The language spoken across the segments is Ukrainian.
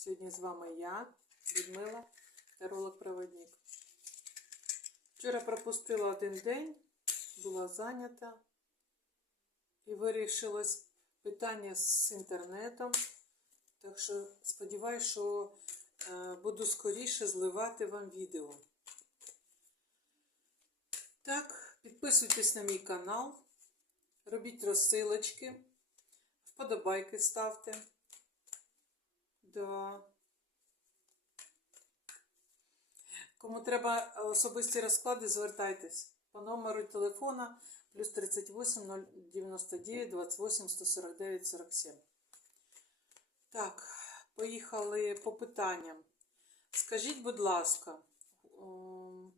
Сьогодні з вами я, Людмила, таролог-проводник. Вчора пропустила один день, була зайнята і вирішилось питання з інтернетом. Так що сподіваюся, що е, буду скоріше зливати вам відео. Так, підписуйтесь на мій канал, робіть розсилочки, вподобайки ставте. Да. Кому треба особисті розклади, звертайтесь по номеру телефона плюс 38 099 28 149 47. Так, поїхали по питанням. Скажіть, будь ласка, ем,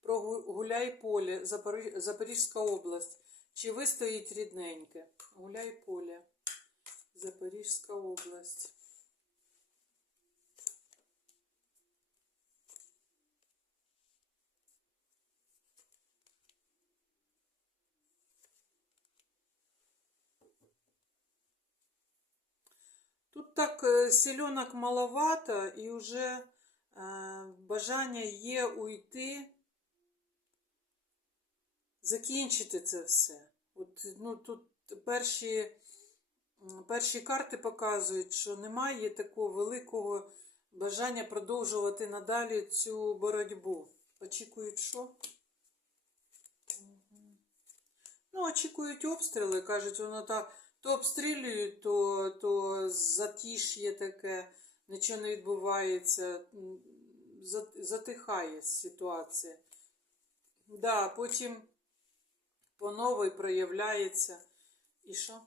про Гу- гуляй поле, Запорізька область. Чи вистоїть рідненьке? Гуляй поле, Запорізька область. Тут так е, сільонок маловато і вже е, бажання є уйти, закінчити це все. От, ну, тут перші, перші карти показують, що немає такого великого бажання продовжувати надалі цю боротьбу. Очікують що? Ну, очікують обстріли, кажуть, воно так то обстрілюють, то, то затиш'є таке, нічого не відбувається, затихає ситуація. Да, потім по новій проявляється. І що?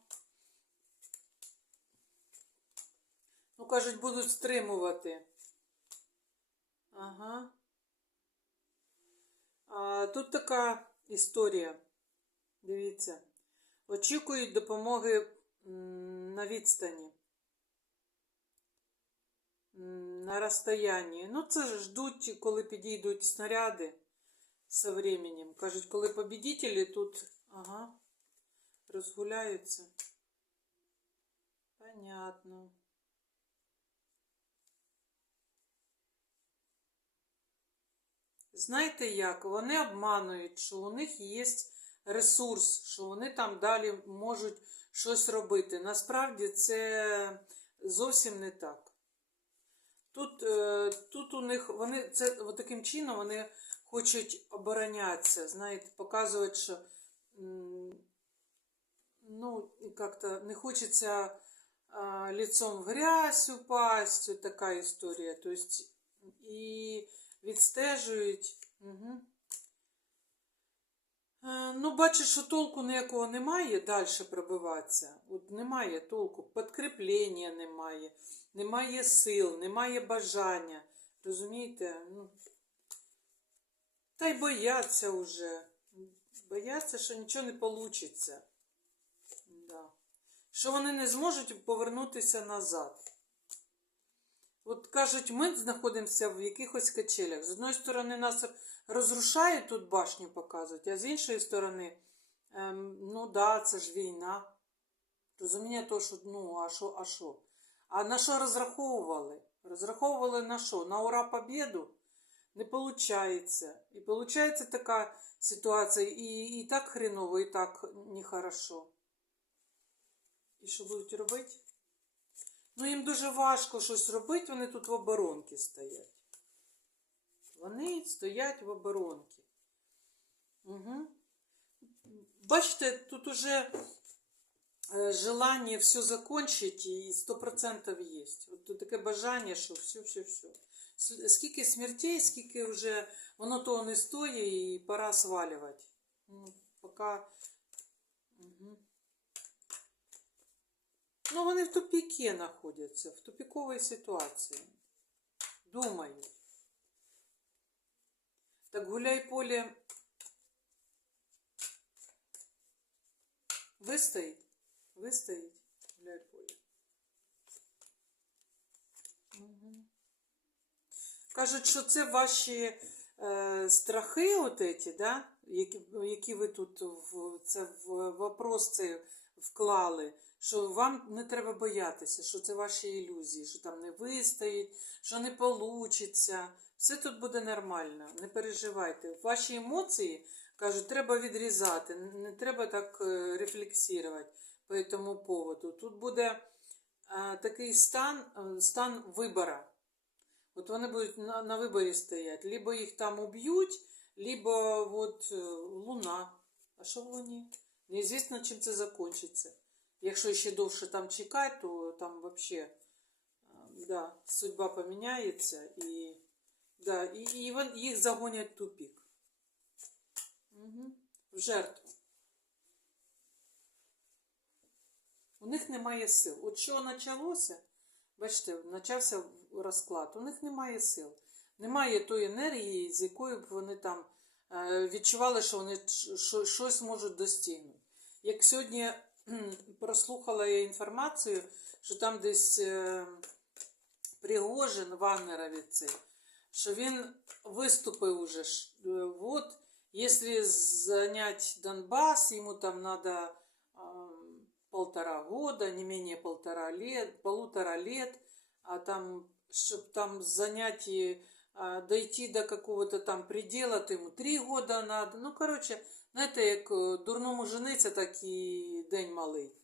Ну, кажуть, будуть стримувати. Ага. А, тут така історія. Дивіться. Очікують допомоги на відстані. На розстоянні. Ну, це ждуть, коли підійдуть снаряди со временем. Кажуть, коли побідітелі тут ага, розгуляються. Понятно. Знаєте як? Вони обманують, що у них є ресурс, що вони там далі можуть щось робити. Насправді це зовсім не так. Тут, е, тут у них вони це таким чином вони хочуть оборонятися, знаєте, показують, що ну, як-то не хочеться а, лицом в грязь упасть, така історія. Тобто, і відстежують. Угу. Е, Ну, бачиш, що толку ніякого немає далі пробиватися. От немає толку, підкріплення немає, немає сил, немає бажання. Розумієте? Ну, та й бояться вже. Бояться, що нічого не вийде. Да. Що вони не зможуть повернутися назад. От кажуть, ми знаходимося в якихось качелях. З одної сторони, нас розрушають тут башню показують, а з іншої сторони, ем, ну да, це ж війна. Розуміння того, що ну, а що, а що? А на що розраховували? Розраховували на що? На ура побіду? Не виходить. І виходить така ситуація, і, і так хреново, і так нехорошо. І що будуть робити? Ну, їм дуже важко щось робити, вони тут в оборонці стоять. Вони стоять в оборонці. Угу. Бачите, тут уже е, желання все закончить і 100% є. От тут таке бажання, що все, все, все. Скільки смертей, скільки вже воно того не стоїть і пора свалювати. Ну, поки... Угу. Ну, вони в тупіке знаходяться, в тупіковій ситуації. Думають. Так гуляй поле вистоїть. Вистоїть. Гуляй поле. Угу. Кажуть, що це ваші е, страхи, от эти, да? які, які ви тут в, це в вопрос цей вклали. що вам не треба боятися, що це ваші ілюзії, що там не вистоїть, що не получиться. Все тут буде нормально, не переживайте. Ваші емоції, кажуть, треба відрізати, не треба так е, рефлексувати по цьому поводу. Тут буде е, такий стан, е, стан вибора. От вони будуть на, на виборі стоять. Либо їх там уб'ють, либо от луна. А що в луні? Неізвісно, чим це закінчиться. Якщо ще довше там чекати, то там вообще да, судьба поміняється і, да, і, і їх загонять в тупик. Угу. В жертву. У них немає сил. От що почалося, бачите, почався розклад. У них немає сил. Немає тої енергії, з якою б вони там е, відчували, що вони щось можуть достигнути. Як сьогодні кхм, прослухала я інформацію, що там десь е, Пригожин Вагнерові цей, що він виступив уже. ж, е, Вот, если занять Донбасс, ему там надо ам, полтора года, не менее полтора лет, полутора лет, а там, чтобы там занять и а, дойти до какого-то там предела, то ему три года надо. Ну, короче, знаєте, як е, дурному жениться, так і день малий.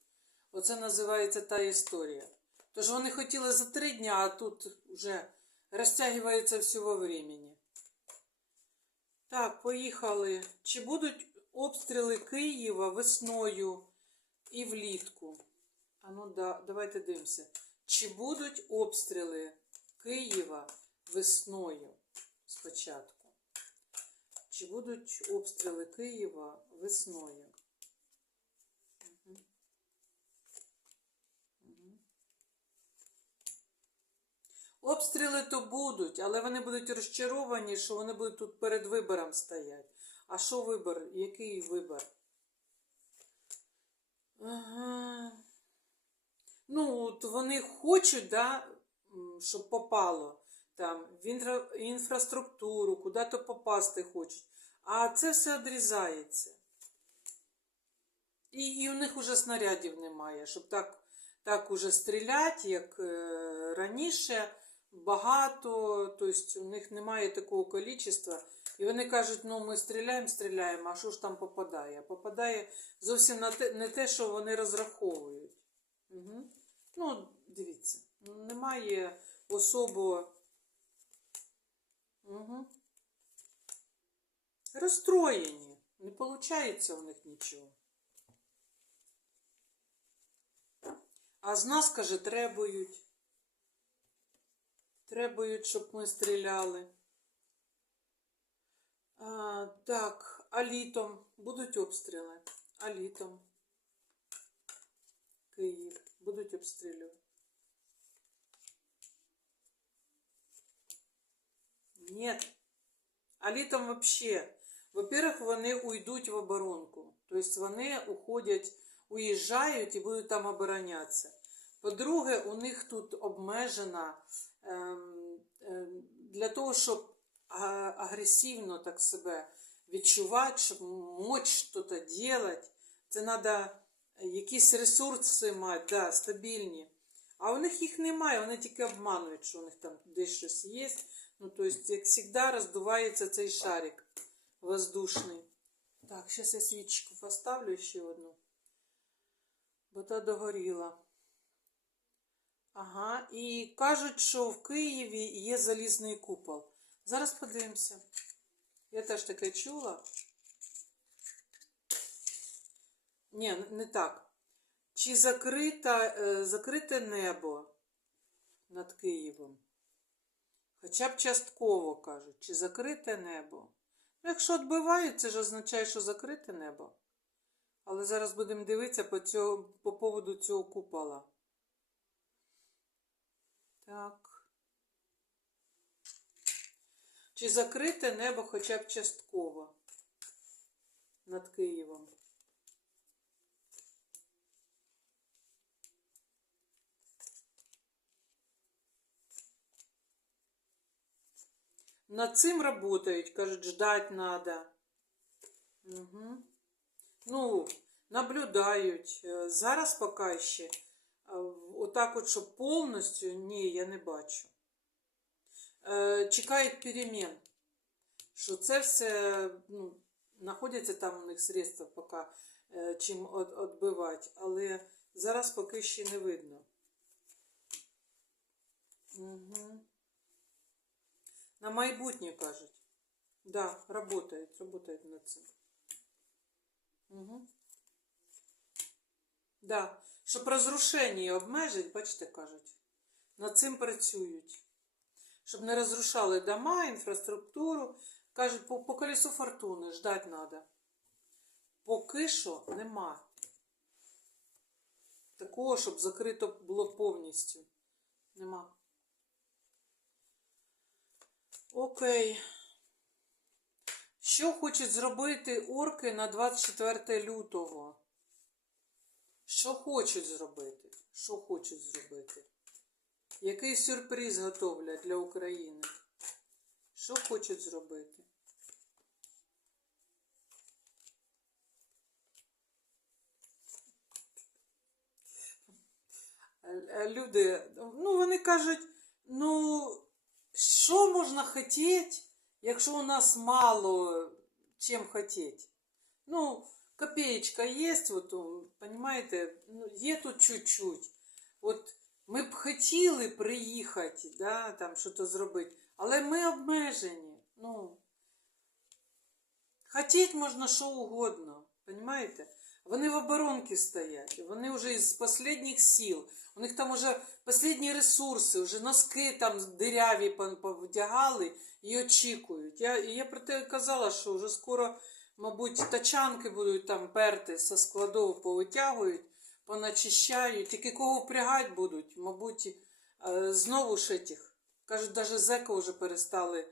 Оце називається та історія. Тож вони хотіли за три дня, а тут вже розтягується все во времени. Так, поїхали. Чи будуть обстріли Києва весною і влітку? А ну да, давайте дивимося. Чи будуть обстріли Києва весною спочатку? Чи будуть обстріли Києва весною? Обстріли то будуть, але вони будуть розчаровані, що вони будуть тут перед вибором стояти. А що вибор? Який вибор? Ага. Ну, от вони хочуть, да, щоб попало там в інфра- інфраструктуру, куди-то попасти хочуть. А це все відрізається. І, і у них уже снарядів немає, щоб так, так уже стріляти, як е, раніше, багато, тобто у них немає такого кількості. І вони кажуть, ну ми стріляємо, стріляємо, а що ж там попадає? Попадає зовсім на те, не те, що вони розраховують. Угу. Ну, дивіться, немає особо. Угу. Розстроєні. Не виходить у них нічого. А з нас, каже, требують. Требують, щоб ми стріляли. А, так, а літом будуть обстріли. А літом. Київ. Будуть обстрілювати. Нет. А літом вообще. Во-первых, вони уйдуть в оборонку. Тобто вони уходять, уїжджають і будуть там оборонятися. По-друге, у них тут обмежена ем, ем, для того, щоб агресивно так себе відчувати, щоб мочь щось робити, це треба якісь ресурси мати, да, стабільні. А у них їх немає, вони тільки обманують, що у них там десь щось є. Ну, то есть, як завжди, роздувається цей шарик воздушний. Так, зараз я свічку поставлю ще одну. Бо та догоріла. Ага, і кажуть, що в Києві є залізний купол. Зараз подивимося. Я теж таке чула. Ні, не так. Чи закрита, е, закрите небо над Києвом? Хоча б частково кажуть, чи закрите небо. Ну, якщо відбивають, це ж означає, що закрите небо. Але зараз будемо дивитися по, цього, по поводу цього купола. Так. Чи закрите небо хоча б частково над Києвом? Над цим работають, кажуть, ждать надо. Угу. Ну, наблюдають. Е, Зараз поки ще е, отак от, щоб повністю, ні, я не бачу. Е, Чекають перемін. Що це все, ну, знаходяться там у них средства поки чим відбивати, але зараз поки ще не видно. Угу. На майбутнє кажуть. Да, работает, работает над цим. Угу. Да. Щоб розрушення обмежить, бачите, кажуть. Над цим працюють. Щоб не розрушали дома, інфраструктуру. Кажуть, по, по колесу фортуни ждать треба. Поки що нема. Такого, щоб закрито було повністю. Нема. Окей. Що хочуть зробити орки на 24 лютого? Що хочуть зробити? Що хочуть зробити? Який сюрприз готовлять для України? Що хочуть зробити? Е, е, Люди, ну вони кажуть, ну, що можна хотіти, якщо у нас мало чим хотіти? Ну, копеечка вот, м, ну, є тут чуть-чуть. От ми б хотіли приїхати, да, там щось зробити, але ми обмежені. Ну, хотіть можна що угодно, понимаете? Вони в оборонці стоять, вони вже із останніх сил. У них там вже останні ресурси, вже носки там диряві повдягали і очікують. Я, я про те казала, що вже скоро, мабуть, тачанки будуть там перти со складов повитягують, поначищають. Тільки кого впрягати будуть, мабуть, е, знову ж этих. Кажуть, навіть зека вже перестали е,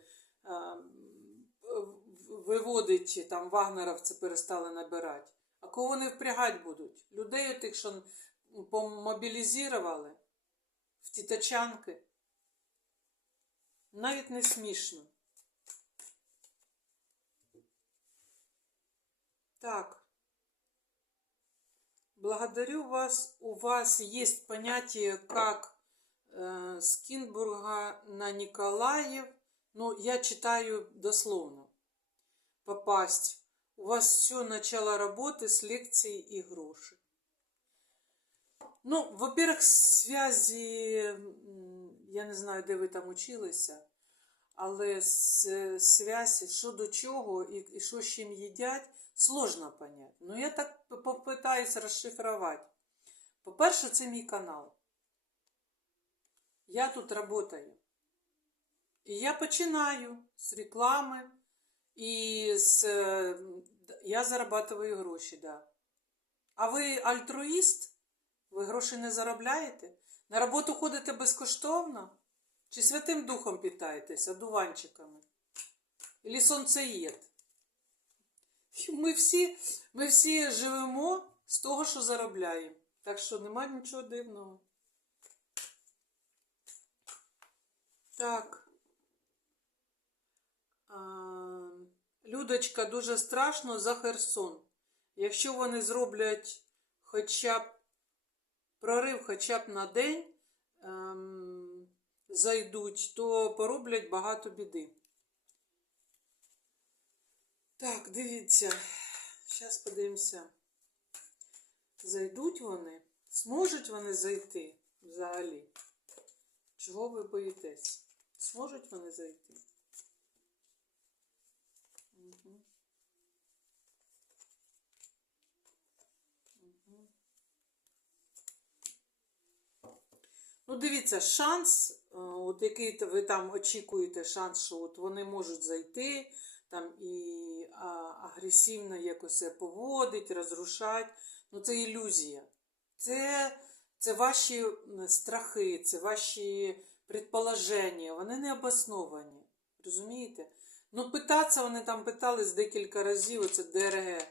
виводити, там вагнеровці перестали набирати. А кого вони впрягати будуть? Людей тих, що помобілізували в ті тачанки. Навіть не смішно. Так. Благодарю вас. У вас есть понятие, как э, с на Николаев. Ну, я читаю дословно. Попасть. У вас все начало работы с лекцией и гроши. Ну, во-первых, связі, м, я не знаю, де ви там училися, але с- связь, що до чого і що з чим їдять, сложно понять. Ну, я так п- попитаюсь розшифрувати. По-перше, це мій канал. Я тут працюю. І я починаю з реклами, і з, е, я зарабатываю гроші, да. А ви альтруїст? Ви гроші не заробляєте? На роботу ходите безкоштовно? Чи Святим Духом питаєтесь, одуванчиками? Ілі сонцеєд? Ми всі, ми всі живемо з того, що заробляємо. Так що нема нічого дивного. Так. А, Людочка, дуже страшно за Херсон. Якщо вони зроблять хоча б прорив хоча б на день ем, зайдуть, то пороблять багато біди. Так, дивіться. Зараз подивимося. Зайдуть вони? Зможуть вони зайти взагалі? Чого ви боїтесь? Зможуть вони зайти? Угу. Угу. Ну, дивіться, шанс, е, от який ви там очікуєте, шанс, що от вони можуть зайти там і агресивно якось себе поводить, розрушати. Ну, це ілюзія. Це, це ваші страхи, це ваші предположення, вони не обосновані. Розумієте? Ну, питатися вони там питались декілька разів, оце ДРГ е,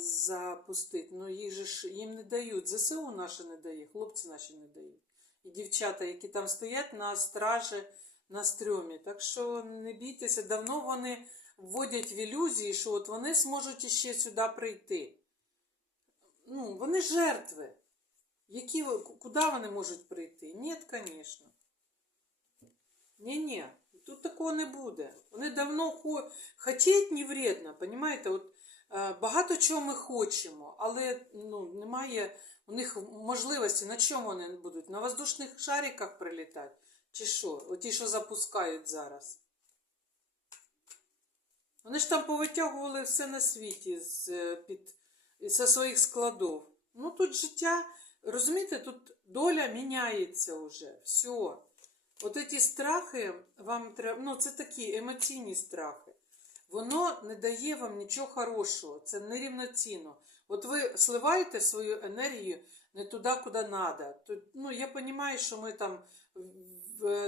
запустити. Ну, їх же ж їм не дають. ЗСУ наші не дає, хлопці наші не дають. І дівчата, які там стоять на стражі, на стрьомі. Так що не бійтеся, давно вони вводять в ілюзії, що от вони зможуть іще сюди прийти. ну, вони жертви. Які, куди вони можуть прийти? Ні, звісно. Ні-ні, тут такого не буде. Вони давно хо... хотіть не вредно, понімаєте? От, е, багато чого ми хочемо, але ну, немає у них можливості, на чому вони будуть? На воздушних шариках прилітати? Чи що? Оті, що запускають зараз. Вони ж там повитягували все на світі з, е, під, зі своїх складів. Ну тут життя, розумієте, тут доля міняється вже. Все. От ці страхи вам треба, ну це такі емоційні страхи. Воно не дає вам нічого хорошого, це нерівноцінно. От ви сливаєте свою енергію не туди, куди треба. Ну, я розумію, що ми там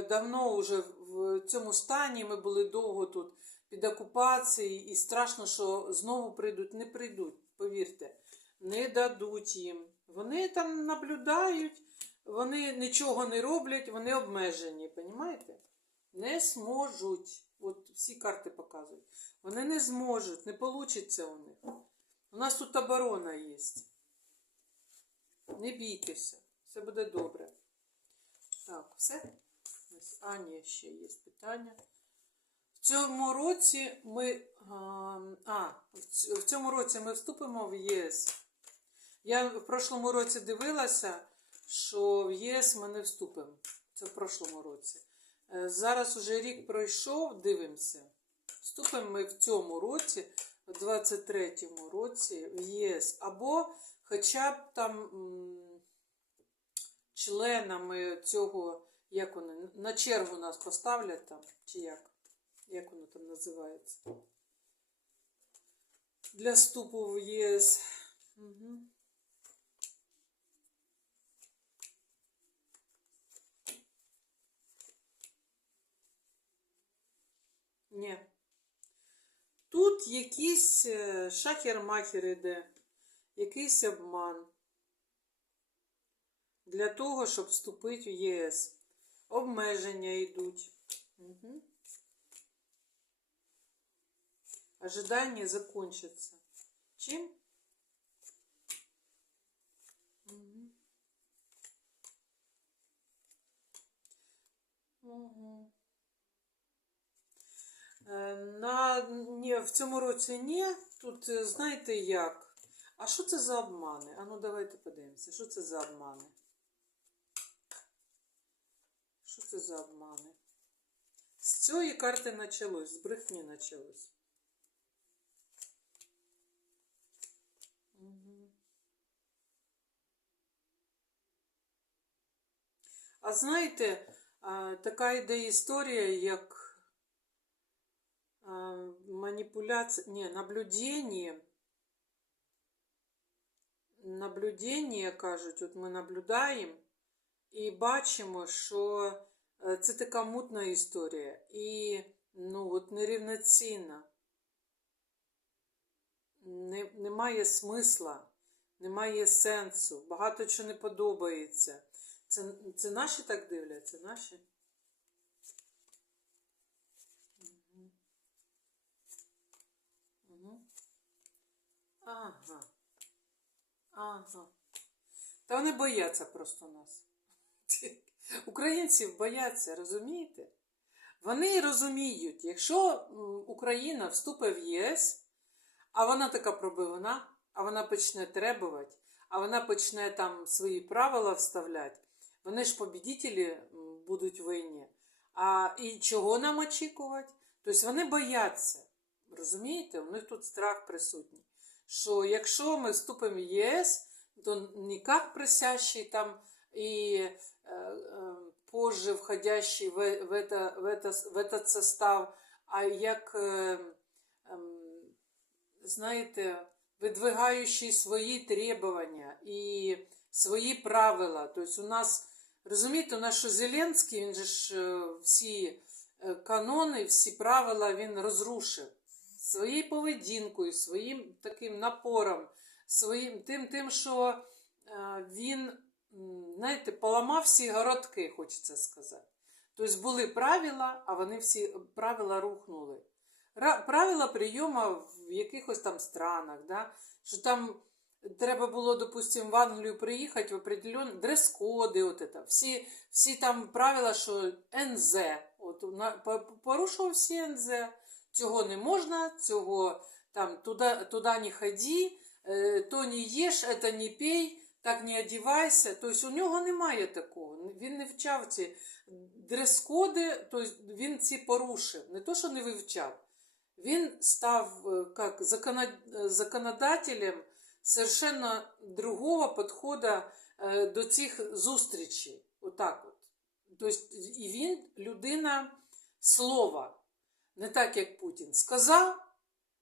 давно вже в цьому стані, ми були довго тут під окупацією, і страшно, що знову прийдуть. Не прийдуть, повірте, не дадуть їм. Вони там наблюдають, вони нічого не роблять, вони обмежені, розумієте? Не зможуть. От всі карти показують. Вони не зможуть, не вийде у них. У нас тут оборона є. Не бійтеся, все буде добре. Так, все. Ось Ані ще є питання. В цьому році ми. А, а, в цьому році ми вступимо в ЄС. Я в прошлому році дивилася, що в ЄС ми не вступимо. Це в прошлому році. Е, Зараз уже рік пройшов, дивимося. Вступимо ми в цьому році, в 23-му році в ЄС. Або хоча б там членами цього, як вони, на чергу нас поставлять там, чи як? Як воно там називається? Для вступу в ЄС. Угу. Ні. Тут якийсь е, шахер-махер іде, якийсь обман для того, щоб вступити в ЄС. Обмеження йдуть. Угу. Ожидания закончатся. Чим? Угу. Угу. Е, На, ні, в цьому році ні. Тут е, знаєте як? А що це за обмани? А ну давайте подивимося, що це за обмани? Що це за обмани? З цієї карти почалось, з брехні почалось. А знаєте, така йде історія, як а, маніпуляція, ні, наблюдення. Наблюдення, кажуть, от ми наблюдаємо і бачимо, що е, це така мутна історія. І ну, от нерівноцінна. Не, немає смисла, немає сенсу, багато чого не подобається. Це, це наші так дивляться, наші? Ага. Ага. Та вони бояться просто нас. Українців бояться, розумієте? Вони розуміють, якщо Україна вступить в ЄС, а вона така пробивана, а вона почне требувати, а вона почне там свої правила вставляти, вони ж побідітелі будуть в. А і чого нам очікувати? Тобто вони бояться. Розумієте? У них тут страх присутній Що якщо ми вступимо в ЄС, то не як присящий там і э, э, позже входящий в, в, это, в, это, в этот состав, а як, е, ем, знаєте, видвигаючий свої требування і свої правила. Тобто у нас, розумієте, у нас що Зеленський, він же ж е, всі е, канони, всі правила він розрушив своєю поведінкою, своїм таким напором, своїм тим, тим що е, він, знаєте, поламав всі городки, хочеться сказати. Тобто були правила, а вони всі правила рухнули. Правила прийому в якихось там странах, да? що там треба було, допустим, в Англію приїхати в определенні дрес-коди, от это, всі, всі там правила, що НЗ, от, порушував всі НЗ, цього не можна, цього там туди, туди не ходи, е, то не їж, це не пей, так не одівайся. Тобто у нього немає такого. Він не вчав ці дрес-коди, тобто він ці порушив. Не то, що не вивчав. Він став е, как законодателем совершенно другого підходу е, до цих зустрічей. Отак от. Тобто, і він людина слова. Не так, як Путін. Сказав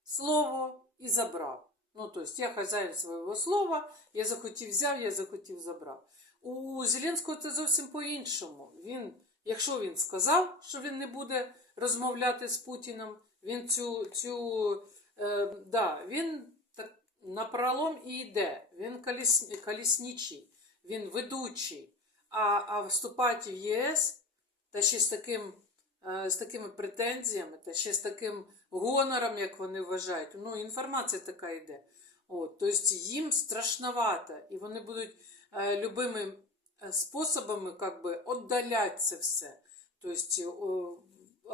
слово і забрав. Ну, тобто, я хазяїн свого слова, я захотів взяв, я захотів забрав. У Зеленського це зовсім по-іншому. Він, якщо він сказав, що він не буде розмовляти з Путіним, він цю, цю е, да, він так напролом і йде. Він коліс, колісничий, він ведучий. А, а вступати в ЄС та ще з таким з такими претензіями, та ще з таким гонором, як вони вважають. Ну, інформація така йде. От, тобто їм страшновато, і вони будуть е, любими е, способами как би, віддаляти це все. Тобто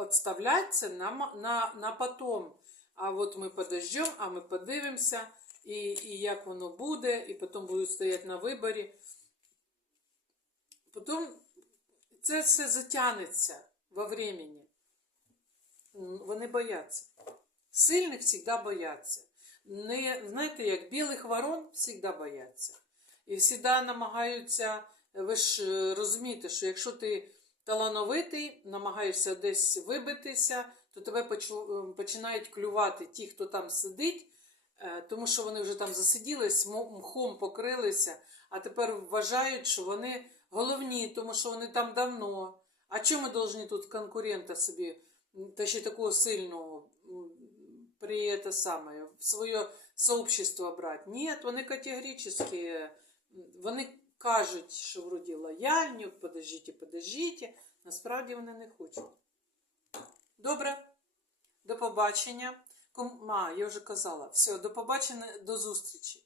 відставляти це на, на, на потом. А от ми подождемо, а ми подивимося, і, і як воно буде, і потім будуть стояти на виборі. Потім це все затягнеться во времени. Вони бояться. Сильних завжди бояться. Не, знаєте, як білих ворон завжди бояться. І завжди намагаються, ви ж е, розумієте, що якщо ти талановитий, намагаєшся десь вибитися, то тебе е, починають клювати ті, хто там сидить, е, тому що вони вже там засиділись, мхом покрилися, а тепер вважають, що вони головні, тому що вони там давно. А чому ми повинні тут конкурента та ще такого сильного, при это самое, в своє сообщество брати? Ні, вони категорично, м, вони кажуть, що вроді лояльні, подождіть, подождіть, насправді вони не хочуть. Добре, до побачення. А, я вже казала. Все, до побачення, до зустрічі.